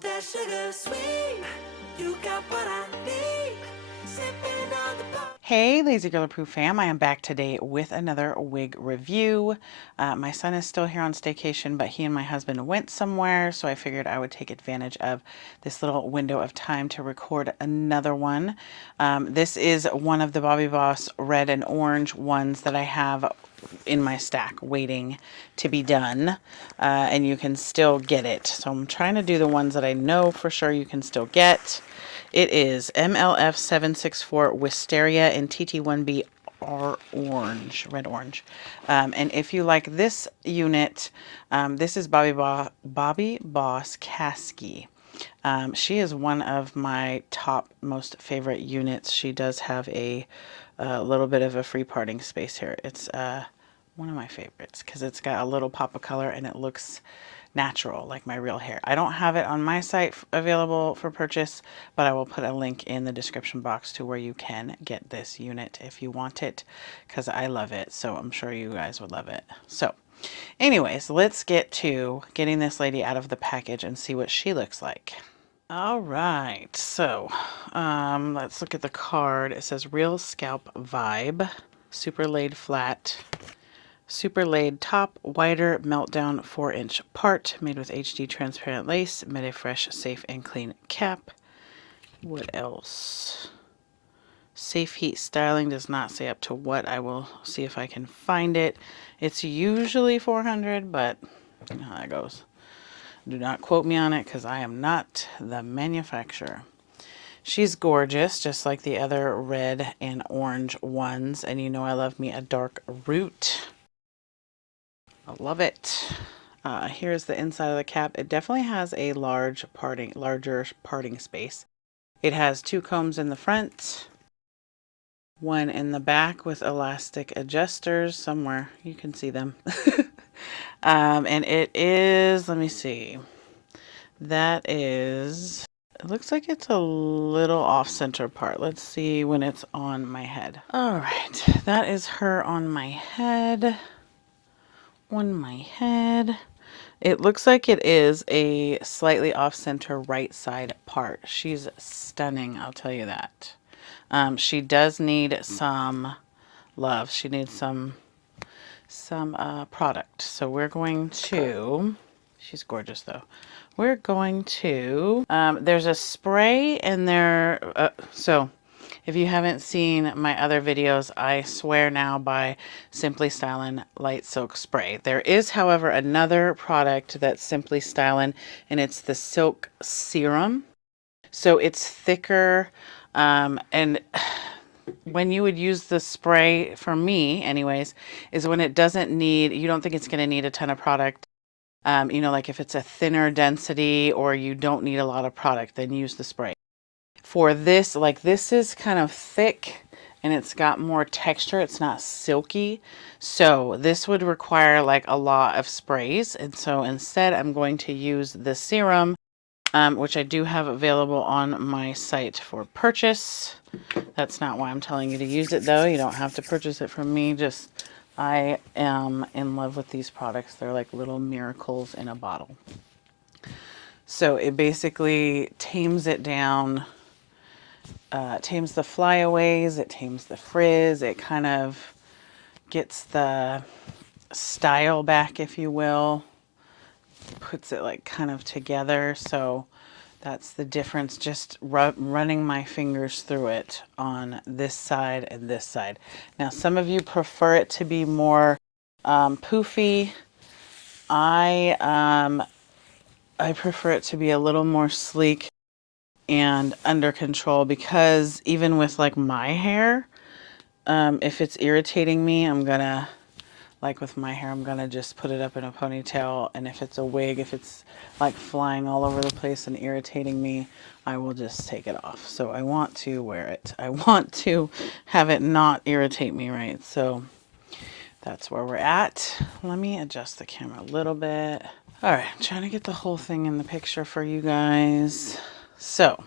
Smooth that sugar sweet. You got what I need. Sipping on the pop. Hey, Lazy Girl Approved fam, I am back today with another wig review. My son is still here on staycation, but he and my husband went somewhere, so I figured I would take advantage of this little window of time to record another one. This is one of the Bobbi Boss Red and Orange ones that I have in my stack waiting to be done, and you can still get it. So I'm trying to do the ones that I know for sure you can still get. It is MLF 764 Wisteria and TT1B R.OR, red orange. And if you like this unit, this is Bobbi Boss Kasky. She is one of my top most favorite units. She does have a little bit of a free parting space here. It's one of my favorites because it's got a little pop of color and it looks natural like my real hair. I don't have it on my site available for purchase, but I will put a link in the description box to where you can get this unit if you want it, because I love it, so I'm sure you guys would love it. So anyways, let's get to getting this lady out of the package and see what she looks like. All right, so let's look at the card. It says Real Scalp Vibe, super laid flat, super laid top, wider Meltdown 4-inch part, made with HD transparent lace, made a fresh, safe, and clean cap. What else? Safe heat styling does not say up to what. I will see if I can find it. It's usually 400, but you know how that goes. Do not quote me on it because I am not the manufacturer. She's gorgeous, just like the other red and orange ones. And you know I love me a dark root. I love it. Here's the inside of the cap. It definitely has a larger parting space. It has 2 combs in the front, 1 in the back with elastic adjusters somewhere. You can see them. And it is, let me see. That is, it looks like it's a little off-center part. Let's see when it's on my head. All right, that is her on my head. On my head. It looks like it is a slightly off-center right side part. She's stunning, I'll tell you that. She does need some love. She needs some product. So we're going to, she's gorgeous though. We're going to, there's a spray in there. So if you haven't seen my other videos, I swear now by Simply Stylin' Light Silk Spray. There is, however, another product that's Simply Stylin', and it's the Silk Serum. So it's thicker, and when you would use the spray, for me anyways, is when it doesn't need, you don't think it's going to need a ton of product. You know, like if it's a thinner density or you don't need a lot of product, then use the spray. For this, like this is kind of thick and it's got more texture. It's not silky. So this would require like a lot of sprays. And so instead I'm going to use the serum, which I do have available on my site for purchase. That's not why I'm telling you to use it though. You don't have to purchase it from me. Just, I am in love with these products. They're like little miracles in a bottle. So it basically tames it down. Tames the flyaways, it tames the frizz, it kind of gets the style back, if you will, puts it like kind of together. So that's the difference, just running my fingers through it on this side and this side. Now some of you prefer it to be more poofy. I prefer it to be a little more sleek and under control, because even with like my hair, if it's irritating me, I'm gonna, like with my hair, I'm gonna just put it up in a ponytail, and if it's a wig, if it's like flying all over the place and irritating me, I will just take it off. So I want to wear it. I want to have it not irritate me, right? So that's where we're at. Let me adjust the camera a little bit. All right, I'm trying to get the whole thing in the picture for you guys. So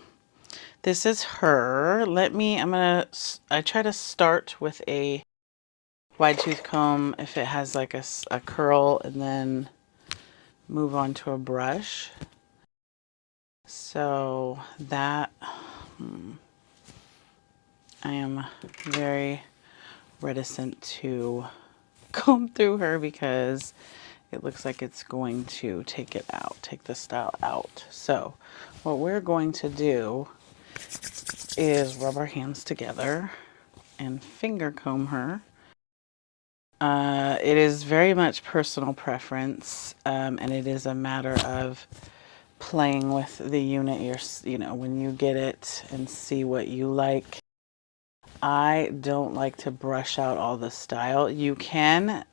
this is her. I try to start with a wide tooth comb if it has like a curl, and then move on to a brush. So that, I am very reticent to comb through her because it looks like it's going to take it out, take the style out. So what we're going to do is rub our hands together and finger comb her. It is very much personal preference, and it is a matter of playing with the unit, when you get it and see what you like. I don't like to brush out all the style. You can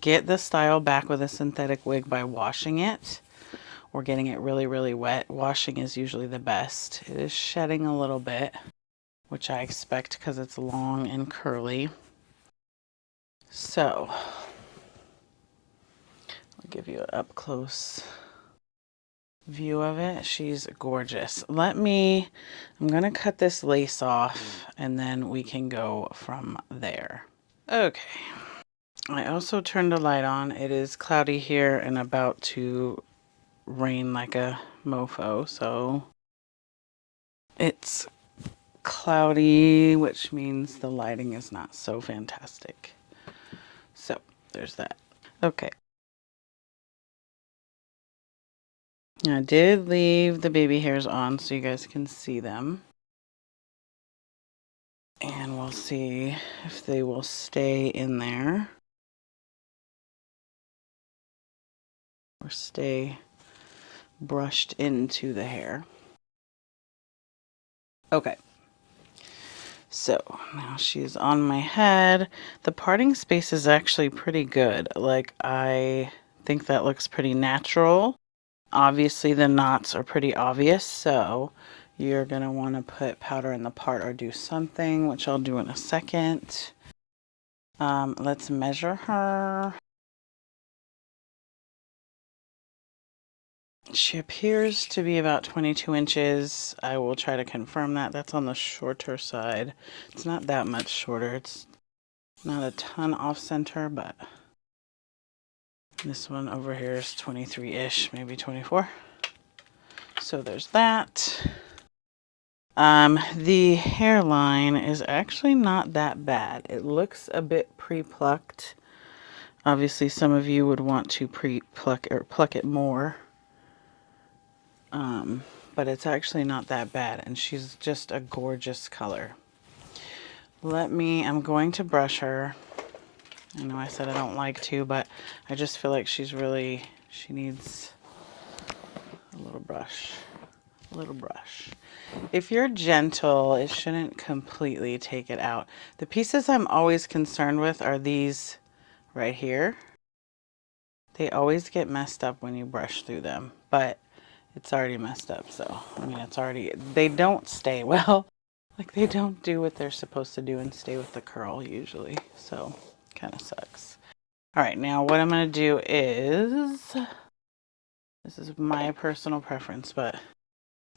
get the style back with a synthetic wig by washing it or getting it really, really wet. Washing is usually the best. It is shedding a little bit, which I expect because it's long and curly. So, I'll give you an up-close view of it. She's gorgeous. I'm gonna cut this lace off and then we can go from there. Okay. I also turned the light on. It is cloudy here and about to rain like a mofo, so it's cloudy, which means the lighting is not so fantastic. So there's that. Okay. I did leave the baby hairs on so you guys can see them. And we'll see if they will stay in there or stay brushed into the hair. Okay. So now she's on my head. The parting space is actually pretty good. Like, I think that looks pretty natural. Obviously the knots are pretty obvious, so you're gonna want to put powder in the part or do something, which I'll do in a second. Let's measure her. She appears to be about 22 inches. I will try to confirm that. That's on the shorter side. It's not that much shorter. It's not a ton off center, but this one over here is 23-ish, maybe 24. So there's that. The hairline is actually not that bad. It looks a bit pre-plucked. Obviously, some of you would want to pre-pluck or pluck it more. But it's actually not that bad, and she's just a gorgeous color. I'm going to brush her. I know I said I don't like to, but I just feel like she needs a little brush. A little brush. If you're gentle, it shouldn't completely take it out. The pieces I'm always concerned with are these right here. They always get messed up when you brush through them, but it's already messed up, so, I mean, they don't stay well. Like, they don't do what they're supposed to do and stay with the curl usually, so kind of sucks. All right, now what I'm going to do is, this is my personal preference, but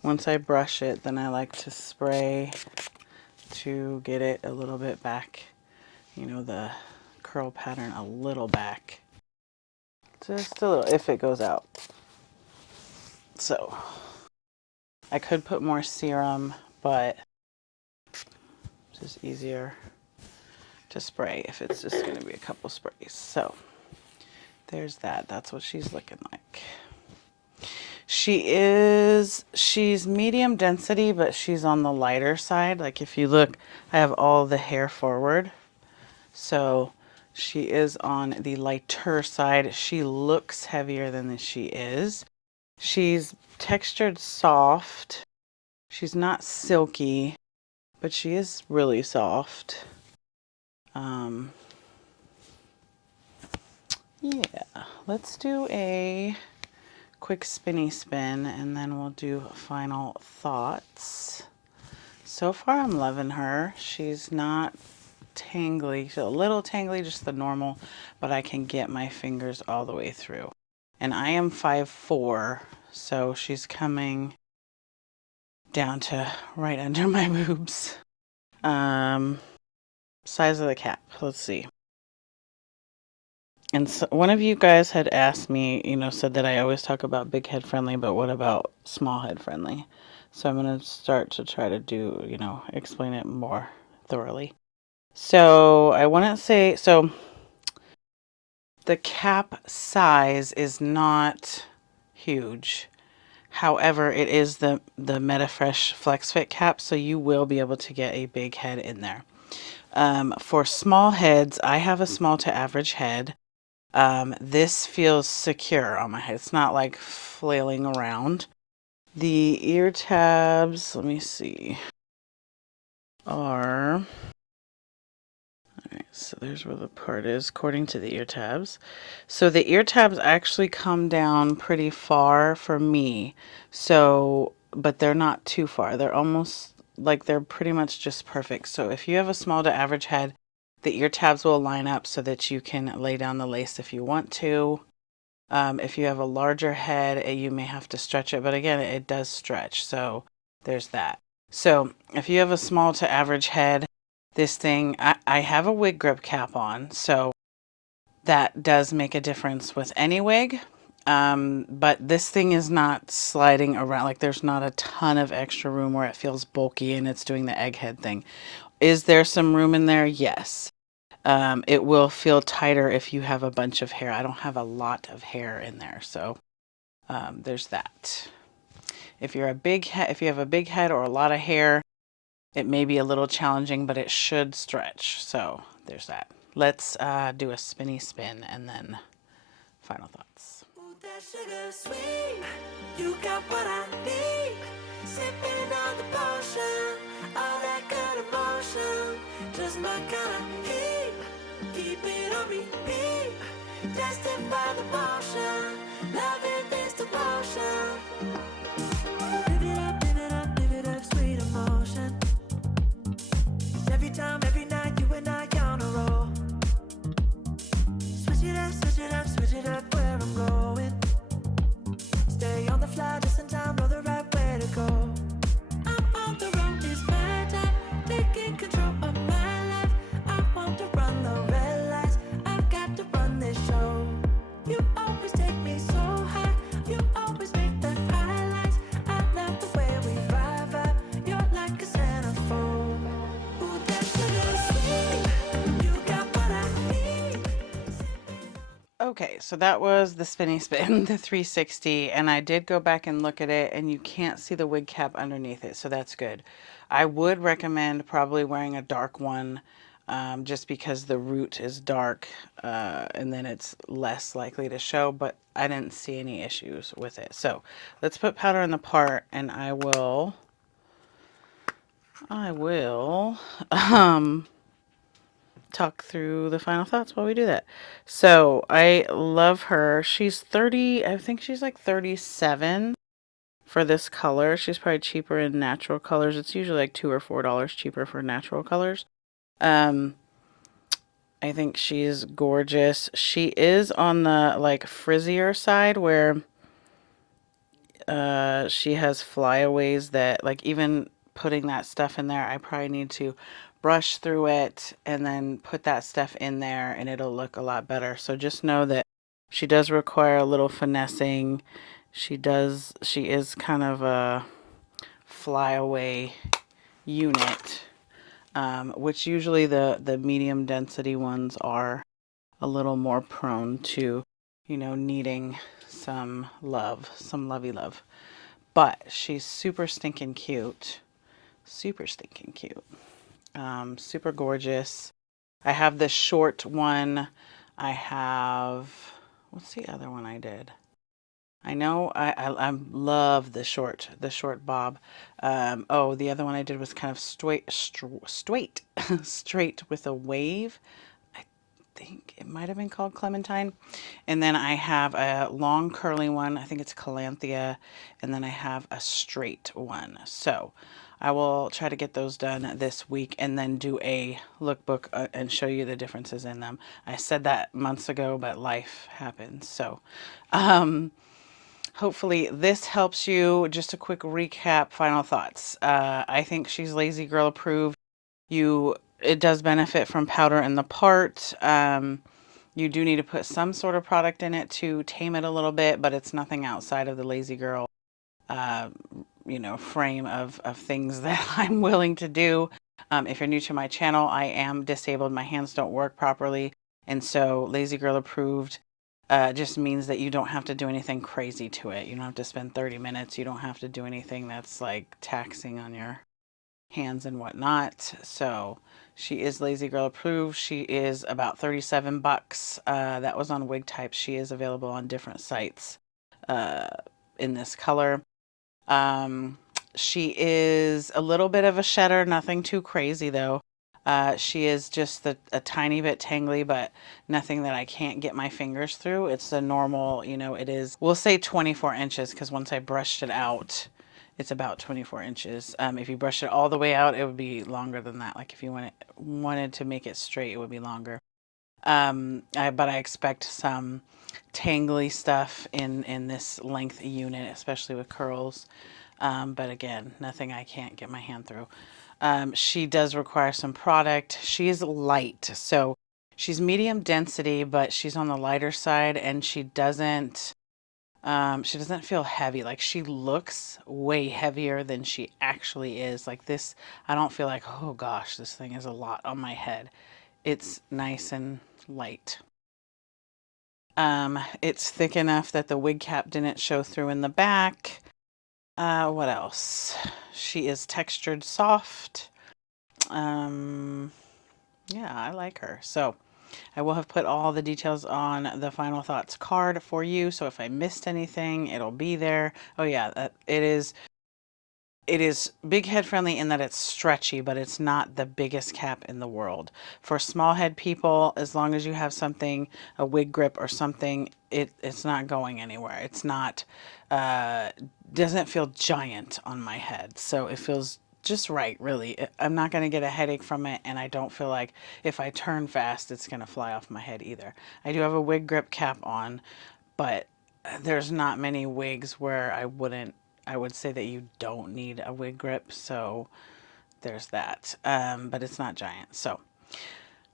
once I brush it, then I like to spray to get it a little bit back, the curl pattern a little back. Just a little, if it goes out. So, I could put more serum, but it's just easier to spray if it's just going to be a couple sprays. So, there's that. That's what she's looking like. She's medium density, but she's on the lighter side. Like, if you look, I have all the hair forward. So she is on the lighter side. She looks heavier than she is. She's textured soft. She's not silky, but she is really soft. Yeah, let's do a quick spinny spin and then we'll do final thoughts. So far I'm loving her. She's not tangly. She's a little tangly, just the normal, but I can get my fingers all the way through. And I am 5'4", so she's coming down to right under my boobs. Size of the cap, let's see. And so one of you guys had asked me, said that I always talk about big head friendly, but what about small head friendly? So I'm going to start to try to do, explain it more thoroughly. So I want to say, so the cap size is not huge. However, it is the MetaFresh Flex Fit cap, so you will be able to get a big head in there. For small heads, I have a small to average head. This feels secure on my head. It's not like flailing around. The ear tabs, let me see, are, alright, so there's where the part is according to the ear tabs. So the ear tabs actually come down pretty far for me. So, but they're not too far. They're almost like they're pretty much just perfect. So if you have a small to average head, the ear tabs will line up so that you can lay down the lace if you want to. If you have a larger head, you may have to stretch it, but again, it does stretch, so there's that. So if you have a small to average head, this thing, I have a wig grip cap on, so that does make a difference with any wig. But this thing is not sliding around, like there's not a ton of extra room where it feels bulky and it's doing the egghead thing. Is there some room in there? Yes. It will feel tighter if you have a bunch of hair. I don't have a lot of hair in there, so there's that. If you have a big head or a lot of hair, it may be a little challenging, but it should stretch. So there's that. Let's do a spinny spin and then final thoughts. Ooh, that sugar sweet, you got what I need. Sipping on the potion, all that good emotion, just my kind of heat. Keep it on repeat, destined by the motion, loving this devotion. Live it up, live it up, live it up, sweet emotion. Every time, every night, you and I on a roll. Switch it up, switch it up, switch it up where I'm going. Stay on the fly, just in time, know the right way to go. I'm on the road, it's my time, taking control of my life. I want to run the red lights, I've got to run this show. You always take me so high, you always make the highlights. I love the way we vibe, you're like a centerfold. Ooh, that sugar sweet, you got what I need. Okay, so that was the spinny spin, the 360, and I did go back and look at it, and you can't see the wig cap underneath it, so that's good. I would recommend probably wearing a dark one, just because the root is dark, and then it's less likely to show, but I didn't see any issues with it. So let's put powder in the part, and I will talk through the final thoughts while we do that. So I love her. She's 30, I think she's like 37 for this color. She's probably cheaper in natural colors. It's usually like $2 or $4 cheaper for natural colors. I think she's gorgeous. She is on the like frizzier side where she has flyaways that like even putting that stuff in there, I probably need to brush through it and then put that stuff in there and it'll look a lot better. So just know that she does require a little finessing. She is kind of a flyaway unit, which usually the medium density ones are a little more prone to, needing some love, some lovey love. But she's super stinking cute. Super stinking cute. Super gorgeous. I have the short one. I have, what's the other one I did? I know I love the short bob. Oh, the other one I did was kind of straight with a wave. I think it might have been called Clementine. And then I have a long curly one. I think it's Calanthea. And then I have a straight one. So I will try to get those done this week and then do a lookbook and show you the differences in them. I said that months ago, but life happens. So hopefully this helps you. Just a quick recap, final thoughts. I think she's lazy girl approved. It does benefit from powder in the part. You do need to put some sort of product in it to tame it a little bit, but it's nothing outside of the lazy girl, uh, frame of things that I'm willing to do. If you're new to my channel, I am disabled. My hands don't work properly. And so lazy girl approved just means that you don't have to do anything crazy to it. You don't have to spend 30 minutes. You don't have to do anything that's like taxing on your hands and whatnot. So she is lazy girl approved. She is about 37 bucks. That was on Wig Type. She is available on different sites in this color. She is a little bit of a shedder, nothing too crazy though. She is just a tiny bit tangly, but nothing that I can't get my fingers through. It's a normal, it is, we'll say 24 inches because once I brushed it out, it's about 24 inches. If you brush it all the way out, it would be longer than that. Like if you wanted to make it straight, it would be longer. But I expect some tangly stuff in this length unit, especially with curls. But again, nothing I can't get my hand through. She does require some product. She is light, so she's medium density, but she's on the lighter side, and she doesn't feel heavy. Like she looks way heavier than she actually is. Like this, I don't feel like, oh gosh, this thing is a lot on my head. It's nice and light. It's thick enough that the wig cap didn't show through in the back. What else? She is textured soft. Yeah, I like her. So I will have put all the details on the final thoughts card for you. So if I missed anything, it'll be there. Oh yeah, it is big head friendly in that it's stretchy, but it's not the biggest cap in the world. For small head people, as long as you have something, a wig grip or something, it's not going anywhere. It's not, doesn't feel giant on my head. So it feels just right, really. I'm not going to get a headache from it, and I don't feel like if I turn fast, it's going to fly off my head either. I do have a wig grip cap on, but there's not many wigs where I would say that you don't need a wig grip, so there's that. But it's not giant. So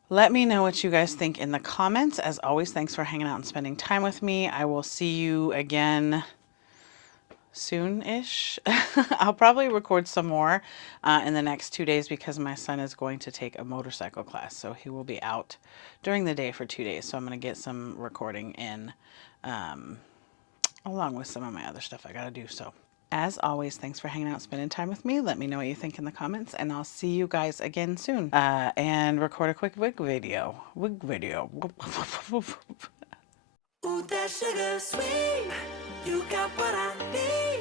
let me know what you guys think in the comments. As always, thanks for hanging out and spending time with me. I will see you again soon-ish. I'll probably record some more in the next 2 days because my son is going to take a motorcycle class, so he will be out during the day for 2 days. So I'm going to get some recording in along with some of my other stuff I got to do. So as always, thanks for hanging out and spending time with me. Let me know what you think in the comments, and I'll see you guys again soon. And record a quick wig video. Ooh, that sugar sweet, you got what I need.